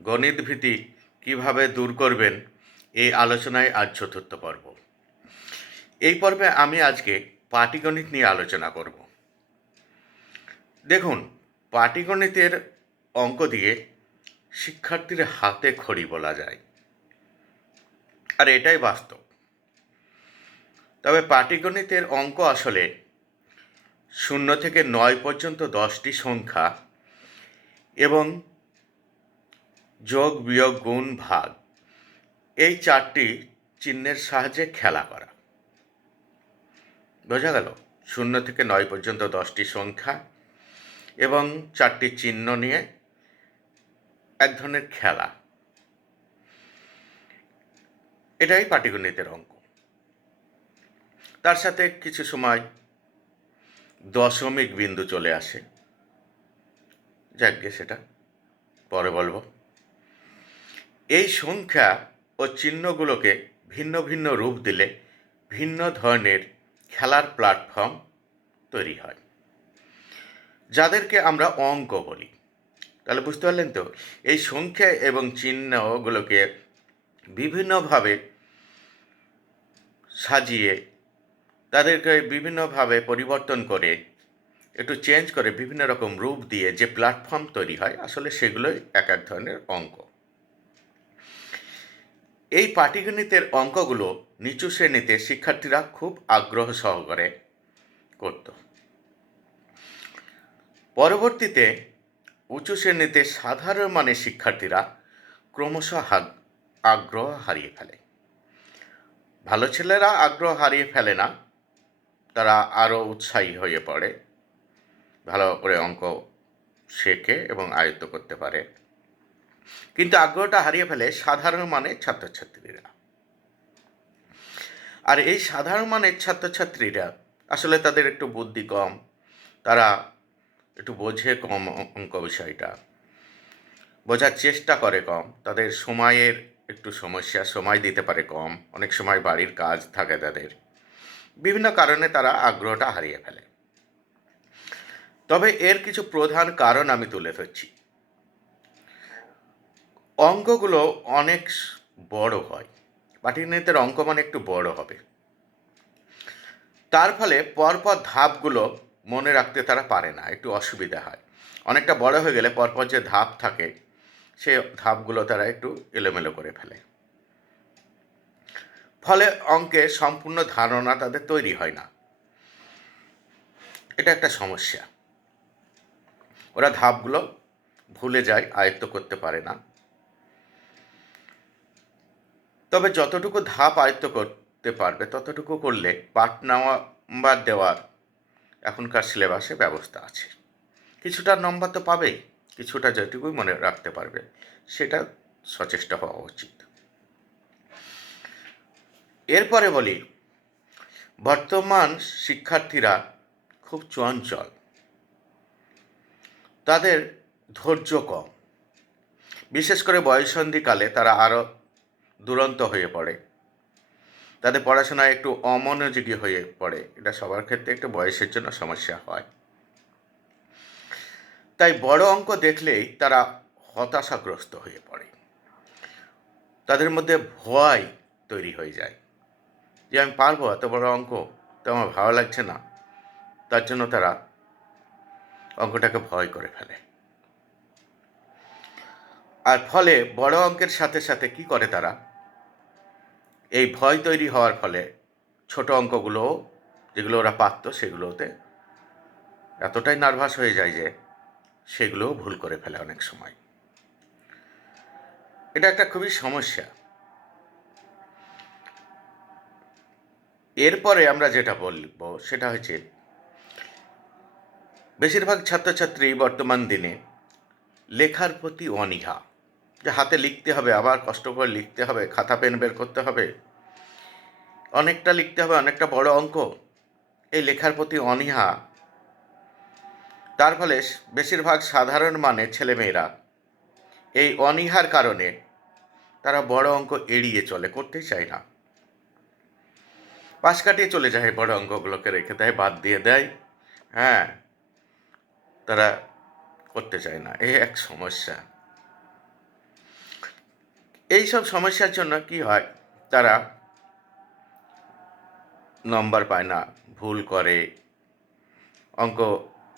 গণিত ভীতি কীভাবে দূর করবেন, এই আলোচনায় আজ চতুর্থ পর্ব। এই পর্বে আমি আজকে পাটিগণিত নিয়ে আলোচনা করব। দেখুন, পাটিগণিতের অঙ্ক দিয়ে শিক্ষার্থীর হাতে খড়ি বলা যায়, আর এটাই বাস্তব। তবে পাটিগণিতের অঙ্ক আসলে 0 থেকে 9 পর্যন্ত 10টি সংখ্যা এবং যোগ, বিয়োগ, গুণ, ভাগ এই 4টি চিহ্নের সাহায্যে খেলা করা। বোঝা গেল? 0 থেকে 9 পর্যন্ত 10টি সংখ্যা এবং 4টি চিহ্ন নিয়ে এক ধরনের খেলা। এটাই পাটিগণিতের অঙ্ক। তার সাথে কিছু সময় দশমিক বিন্দু চলে আসে, যাকে সেটা পরে বলবো। এই সংখ্যা ও চিহ্নগুলোকে ভিন্ন ভিন্ন রূপ দিলে ভিন্ন ধরনের খেলার প্ল্যাটফর্ম তৈরি হয়, যাদেরকে আমরা অঙ্ক বলি। তাহলে বুঝতে পারলেন তো, এই সংখ্যা এবং চিহ্নগুলোকে বিভিন্নভাবে সাজিয়ে, তাদেরকে বিভিন্নভাবে পরিবর্তন করে, একটু চেঞ্জ করে, বিভিন্ন রকম রূপ দিয়ে যে প্ল্যাটফর্ম তৈরি হয়, আসলে সেগুলোই এক এক ধরনের অঙ্ক। এই পাটিগণিতের অঙ্কগুলো নিচু শ্রেণীতে শিক্ষার্থীরা খুব আগ্রহ সহকারে করত। পরবর্তীতে উঁচু শ্রেণীতে সাধারণ মানের শিক্ষার্থীরা ক্রমশ আগ্রহ হারিয়ে ফেলে। ভালো ছেলেরা আগ্রহ হারিয়ে ফেলে না, তারা আরও উৎসাহী হয়ে পড়ে, ভালো করে অঙ্ক শেখে এবং আয়ত্ত করতে পারে। কিন্তু আগ্রহটা হারিয়ে ফেলে সাধারণ মানের ছাত্রছাত্রীরা। আর এই সাধারণ মানের ছাত্রছাত্রীরা আসলে তাদের একটু বুদ্ধি কম, তারা একটু বোঝে কম, অঙ্ক বিষয়টা বোঝার চেষ্টা করে কম, তাদের সময়ের একটু সমস্যা, সময় দিতে পারে কম, অনেক সময় বাড়ির কাজ থাকে তাদের, বিভিন্ন কারণে তারা আগ্রহটা হারিয়ে ফেলে। তবে এর কিছু প্রধান কারণ আমি তুলে ধরছি। অঙ্কগুলো অনেক বড় হয়, পাটিগণিতের অঙ্ক মানে একটু বড় হবে, তার ফলে পরপর ধাপগুলো মনে রাখতে তারা পারে না, একটু অসুবিধা হয়। অনেকটা বড় হয়ে গেলে পরপর যে ধাপ থাকে, সে ধাপগুলো তারা একটু এলোমেলো করে ফেলে, ফলে অঙ্কের সম্পূর্ণ ধারণা তাদের তৈরি হয় না। এটা একটা সমস্যা। ওরা ধাপগুলো ভুলে যায়, আয়ত্ত করতে পারে না। তবে যতটুকু ধাপ আয়ত্ত করতে পারবে ততটুকু করলে পাঠ নাম্বার দেওয়ার এখনকার সিলেবাসে ব্যবস্থা আছে। কিছুটা নম্বর তো পাবেই, কিছুটা যেটুকুই মনে রাখতে পারবে সেটা সচেষ্ট হওয়া উচিত। এরপরে বলি, বর্তমান শিক্ষার্থীরা খুব চঞ্চল, তাদের ধৈর্য কম। বিশেষ করে বয়ঃসন্ধিকালে তারা আরও দুরন্ত হয়ে পড়ে, তাদের পড়াশোনায় একটু অমনোযোগী হয়ে পড়ে। এটা সবার ক্ষেত্রে একটু বয়সের জন্য সমস্যা হয়। তাই বড় অঙ্ক দেখলেই তারা হতাশাগ্রস্ত হয়ে পড়ে, তাদের মধ্যে ভয় তৈরি হয়ে যায় যে আমি পারবো এত বড় অঙ্ক, তো আমার ভালো লাগছে না। তার জন্য তারা অঙ্কটাকে ভয় করে ফেলে। আর ফলে বড় অঙ্কের সাথে সাথে কি করে তারা, এই ভয় তৈরি হওয়ার ফলে ছোট অঙ্কগুলো যেগুলো ওরা পারত সেগুলোতে এতটাই নার্ভাস হয়ে যায় যে সেগুলোও ভুল করে ফেলে অনেক সময়। এটা একটা খুবই সমস্যা। এরপরে আমরা যেটা বলবো সেটা হচ্ছে, বেশিরভাগ ছাত্রছাত্রী বর্তমান দিনে লেখার প্রতি অনীহা, যে হাতে লিখতে হবে, আবার কষ্ট করে লিখতে হবে, খাতা পেন বের করতে হবে, অনেকটা লিখতে হবে, অনেকটা বড় অঙ্ক, এই লেখার প্রতি অনীহা। তার ফলে বেশিরভাগ সাধারণ মানের ছেলেমেয়েরা এই অনীহার কারণে তারা বড় অঙ্ক এড়িয়ে চলে, করতেই চায় না, পাশ কাটিয়ে চলে যায়, বড় অঙ্কগুলোকে রেখে দেয়, বাদ দিয়ে দেয়। হ্যাঁ, তারা করতে চায় না, এই এক সমস্যা। এই সব সমস্যার জন্য কি হয়, তারা নম্বর পায় না, ভুল করে, অঙ্ক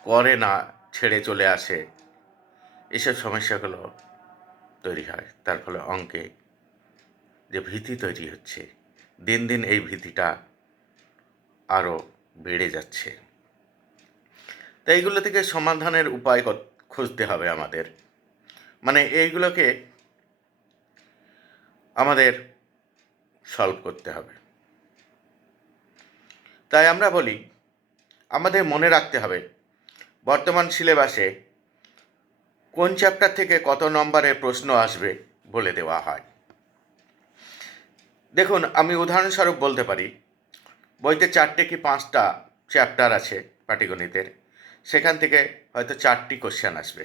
করে না, ছেড়ে চলে আসে। এইসব সমস্যাগুলো তৈরি হয়। তার ফলে অঙ্কে যে ভীতি তৈরি হচ্ছে, দিন দিন এই ভীতিটা আরও বেড়ে যাচ্ছে। তাই এইগুলো থেকে সমাধানের উপায় খুঁজতে হবে আমাদের। মানে এইগুলোকে আমাদের সলভ করতে হবে। তাই আমরা বলি, আমাদের মনে রাখতে হবে বর্তমান সিলেবাসে কোন চ্যাপ্টার থেকে কত নম্বরের প্রশ্ন আসবে বলে দেওয়া হয়। দেখুন, আমি উদাহরণস্বরূপ বলতে পারি, বইতে 4টে কি 5টা চ্যাপ্টার আছে পাটিগণিতের, সেখান থেকে হয়তো 4টি কোশ্চেন আসবে।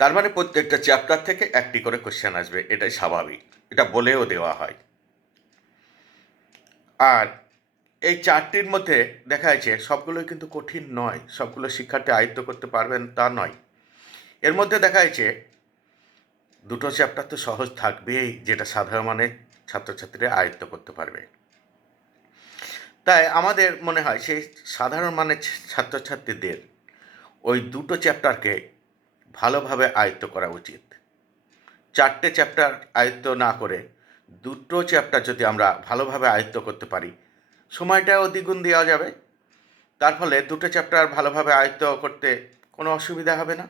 তার মানে প্রত্যেকটা চ্যাপ্টার থেকে 1টি করে কোশ্চেন আসবে, এটাই স্বাভাবিক, এটা বলেও দেওয়া হয়। আর এই 4টির মধ্যে দেখা যাচ্ছে সবগুলোই কিন্তু কঠিন নয়, সবগুলো শিক্ষার্থী আয়ত্ত করতে পারবেন তা নয়। এর মধ্যে দেখা যাচ্ছে 2টো চ্যাপ্টার তো সহজ থাকবেই, যেটা সাধারণ মানের ছাত্রছাত্রীরা আয়ত্ত করতে পারবে। তাই আমাদের মনে হয় সেই সাধারণ মানের ছাত্রছাত্রীদের ওই 2টো চ্যাপ্টারকে ভালোভাবে আয়ত্ত করা উচিত। 4টে চ্যাপ্টার আয়ত্ত না করে 2টো চ্যাপ্টার যদি আমরা ভালোভাবে আয়ত্ত করতে পারি, সময়টাও দ্বিগুণ দেওয়া যাবে। তার ফলে 2টো চ্যাপ্টার ভালোভাবে আয়ত্ত করতে কোনো অসুবিধা হবে না।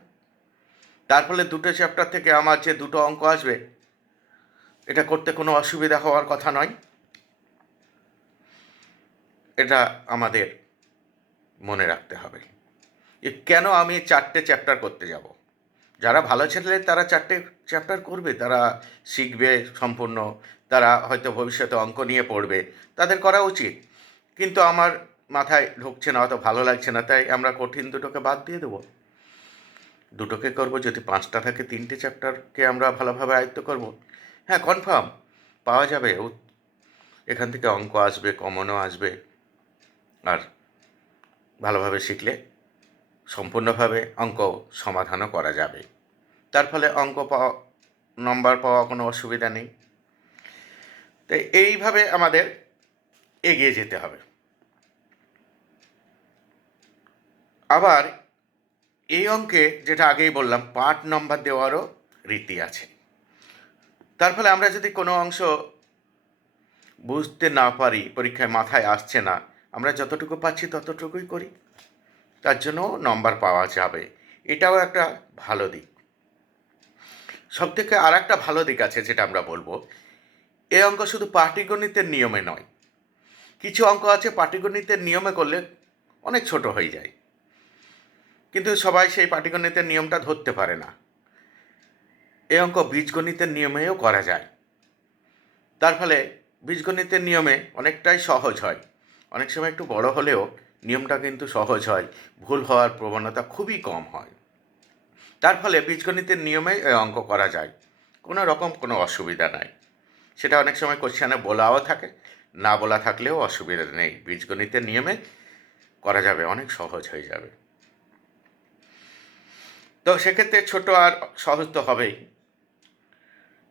তার ফলে 2টো চ্যাপ্টার থেকে আমার যে 2টো অঙ্ক আসবে, এটা করতে কোনো অসুবিধা হওয়ার কথা নয়। এটা আমাদের মনে রাখতে হবে। কেন আমি 4টে চ্যাপ্টার করতে যাব? যারা ভালো ছেলে তারা 4টে চ্যাপ্টার করবে, তারা শিখবে সম্পূর্ণ, তারা হয়তো ভবিষ্যতে অঙ্ক নিয়ে পড়বে, তাদের করা উচিত। কিন্তু আমার মাথায় ঢুকছে না, অত ভালো লাগছে না, তাই আমরা কঠিন 2টোকে বাদ দিয়ে দেবো। 2টোকে করবো, যদি 5টা থাকে 3টে চ্যাপ্টারকে আমরা ভালোভাবে আয়ত্ত করব। হ্যাঁ, কনফার্ম পাওয়া যাবে, এখান থেকে অঙ্ক আসবে, কমনও আসবে। আর ভালোভাবে শিখলে সম্পূর্ণভাবে অঙ্ক সমাধানও করা যাবে। তার ফলে অঙ্ক পাওয়া, নম্বর পাওয়া কোনো অসুবিধা নেই। তাই এইভাবে আমাদের এগিয়ে যেতে হবে। আবার এই অঙ্কে যেটা আগেই বললাম, পার্ট নম্বর দেওয়ারও রীতি আছে। তার ফলে আমরা যদি কোনো অংশ বুঝতে না পারি, পরীক্ষায় মাথায় আসছে না, আমরা যতটুকু পাচ্ছি ততটুকুই করি, তার জন্য নম্বর পাওয়া যাবে। এটাও একটা ভালো দিক। সবথেকে আর একটা ভালো দিক আছে যেটা আমরা বলবো, এই অঙ্ক শুধু পাটিগণিতের নিয়মে নয়, কিছু অঙ্ক আছে পাটিগণিতের নিয়মে করলে অনেক ছোট হয়ে যায়, কিন্তু সবাই সেই পাটিগণিতের নিয়মটা ধরতে পারে না। এই অঙ্ক বীজগণিতের নিয়মেও করা যায়। তার ফলে বীজগণিতের নিয়মে অনেকটাই সহজ হয়। অনেক সময় একটু বড় হলেও নিয়মটা কিন্তু সহজ হয়, ভুল হওয়ার প্রবণতা খুবই কম হয়। তার ফলে বীজগণিতের নিয়মে এই অঙ্ক করা যায়, কোনো রকম কোনো অসুবিধা নাই। সেটা অনেক সময় কোশ্চেনে বলাও থাকে, না বলা থাকলেও অসুবিধা নেই, বীজগণিতের নিয়মে করা যাবে, অনেক সহজ হয়ে যাবে। তো সেক্ষেত্রে ছোট আর সহজ তো হবেই।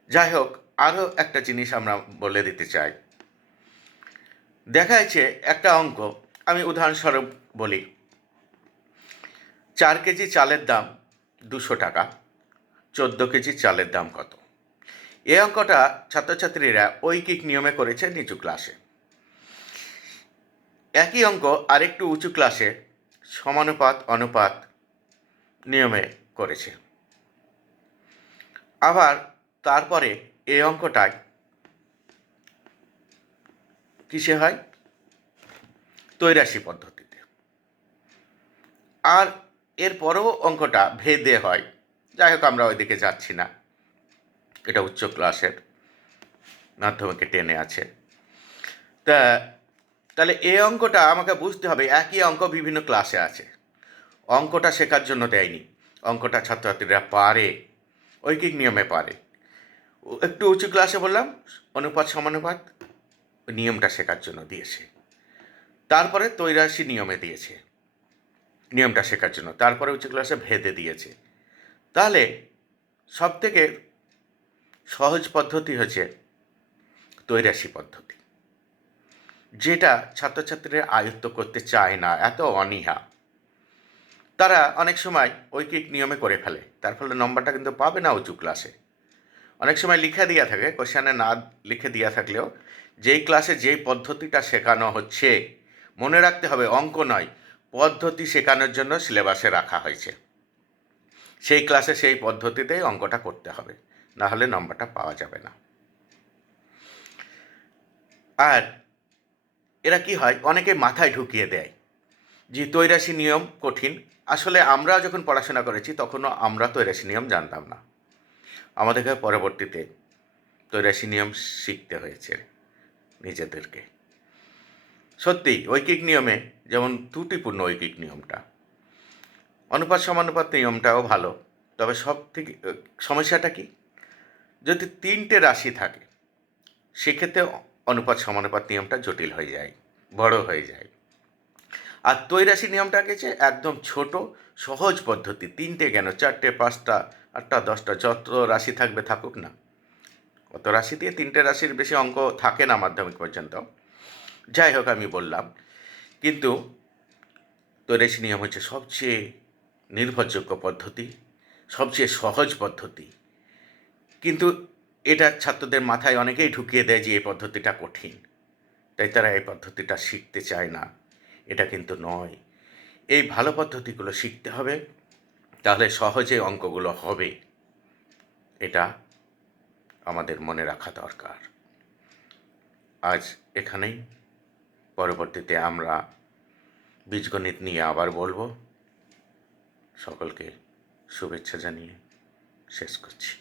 যাই হোক, আরও একটা জিনিস আমরা বলে দিতে চাই। দেখা যাচ্ছে একটা অঙ্ক, আমি উদাহরণস্বরূপ বলি, 4 কেজি চালের দাম 200 টাকা, 14 কেজি চালের দাম কত? এই অঙ্কটা ছাত্রছাত্রীরা ঐকিক নিয়মে করেছে নিচু ক্লাসে। একই অঙ্ক আরেকটু উঁচু ক্লাসে সমানুপাত অনুপাত নিয়মে করেছে। আবার তারপরে এই অঙ্কটায় কিসে হয়? তৈরাশি পদ্ধতিতে। আর এরপরেও অঙ্কটা ভেদে হয়। যাই হোক, আমরা ওইদিকে যাচ্ছি না, এটা উচ্চ ক্লাসের, মাধ্যমিকে 10-এ আছে। তাহলে এই অঙ্কটা আমাকে বুঝতে হবে, একই অঙ্ক বিভিন্ন ক্লাসে আছে, অঙ্কটা শেখার জন্য দেয়নি, অঙ্কটা ছাত্রছাত্রীরা পারে, ঐকিক নিয়মে পারে। একটু উঁচু ক্লাসে বললাম অনুপাত সমানুপাত, নিয়মটা শেখার জন্য দিয়েছে। তারপরে তৈরাশি নিয়মে দিয়েছে, নিয়মটা শেখার জন্য। তারপরে উচ্চ ক্লাসে ভেদে দিয়েছে। তাহলে সব থেকে সহজ পদ্ধতি হচ্ছে তৈরাশি পদ্ধতি, যেটা ছাত্রছাত্রীরা আয়ত্ত করতে চায় না, এত অনীহা। তারা অনেক সময় ঐকিক নিয়মে করে ফেলে, তার ফলে নম্বরটা কিন্তু পাবে না উঁচু ক্লাসে। অনেক সময় লিখে দেওয়া থাকে, কোশ্চেনে না লিখে দেওয়া থাকলেও যেই ক্লাসে যেই পদ্ধতিটা শেখানো হচ্ছে, মনে রাখতে হবে অঙ্ক নয়, পদ্ধতি শেখানোর জন্য সিলেবাসে রাখা হয়েছে। সেই ক্লাসে সেই পদ্ধতিতেই অঙ্কটা করতে হবে, না হলে নম্বরটা পাওয়া যাবে না। আর এরা কি হয়, অনেকে মাথায় ঢুকিয়ে দেয় যে তৈরাশি নিয়ম কঠিন। আসলে আমরা যখন পড়াশোনা করেছি তখনও আমরা তৈরাশি নিয়ম জানতাম না, আমাদেরকে পরবর্তীতে তৈরাশি নিয়ম শিখতে হয়েছে নিজেদেরকে। সত্যিই ঐকিক নিয়মে যেমন ত্রুটিপূর্ণ ঐকিক নিয়মটা, অনুপাত সমানুপাত নিয়মটাও ভালো, তবে সব থেকে সমস্যাটা কি, যদি 3টে রাশি থাকে সেক্ষেত্রে অনুপাত সমানুপাত নিয়মটা জটিল হয়ে যায়, বড় হয়ে যায়। আর তৈরাশি নিয়মটাকে যে একদম ছোট সহজ পদ্ধতি, 3টে কেন 4টে 5টা 8টা 10টা যত রাশি থাকবে থাকুক না, অত রাশি দিয়ে 3টে রাশির বেশি অঙ্ক থাকে না মাধ্যমিক পর্যন্ত। যাই হোক, আমি বললাম, কিন্তু তৈরাশি নিয়ম হচ্ছে সবচেয়ে নির্ভরযোগ্য পদ্ধতি, সবচেয়ে সহজ পদ্ধতি। কিন্তু এটা ছাত্রদের মাথায় অনেকেই ঢুকিয়ে দেয় যে এই পদ্ধতিটা কঠিন, তাই তারা এই পদ্ধতিটা শিখতে চায় না। এটা কিন্তু নয়, এই ভালো পদ্ধতিগুলো শিখতে হবে, তাহলে সহজে অঙ্কগুলো হবে। এটা আমাদের মনে রাখা দরকার। আজ এখানেই, পরবর্তীতে আমরা বীজগণিত নিয়ে আবার বলবো। সকলকে শুভেচ্ছা জানিয়ে শেষ করছি।